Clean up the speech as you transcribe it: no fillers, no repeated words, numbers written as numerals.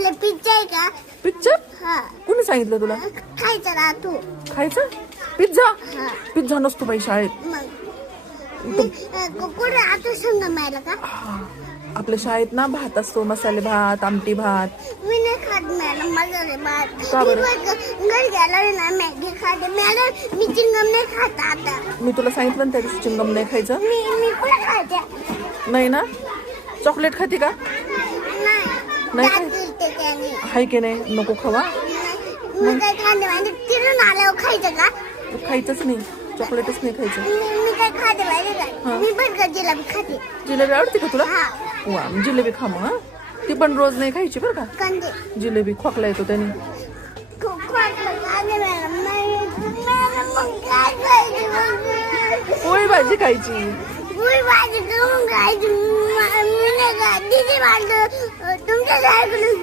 आपलं पिझ्झा आहे का? पिझ्झा? हा. कोणी सांगितलं तुला? खायचं ना तू. खायचं पिझ्झा? हा. पिझ्झा नसतो बाई शाळेत. मग कुठे आता संग मिळालं का? आपल्या शाळेत ना भात असतो, मसाले भात, आमटी भात. मी नाही खात मॅडम, मसाले भात. का बरं? घरी गेल्यावर ना मॅगी खाते मॅडम. मी चिंगम नाही खात आता. मी तुला सांगितलं ना त्या दिवशी चिंगम नाही खायचं. मी पण खाते. नाही ना? चॉकलेट खाते का? नाही दात काय? येते त्याने. हाय की नाही? नको खावा. मी काय खाते माहिती? तिथून आल्यावर खायचं का? खायचंच नाही, चॉकलेटच नाही खायचं. मी काय खाते माहिती हा. का? मी पण जिलेबी खाते. जिलेबी आवडते का तुला? हा. वा, जिलेबी खा मग. ती पण रोज नाही खायची बरं का. कंदे. जिलेबी खोकला येतो त्याने. खूप वाटलं खाते मॅडम. मॅडम मग काय खायचं मग? पोळी भाजी खायची. पोळी भाजी करून खायची. मी नाही का दीदी भांडं तुमच्या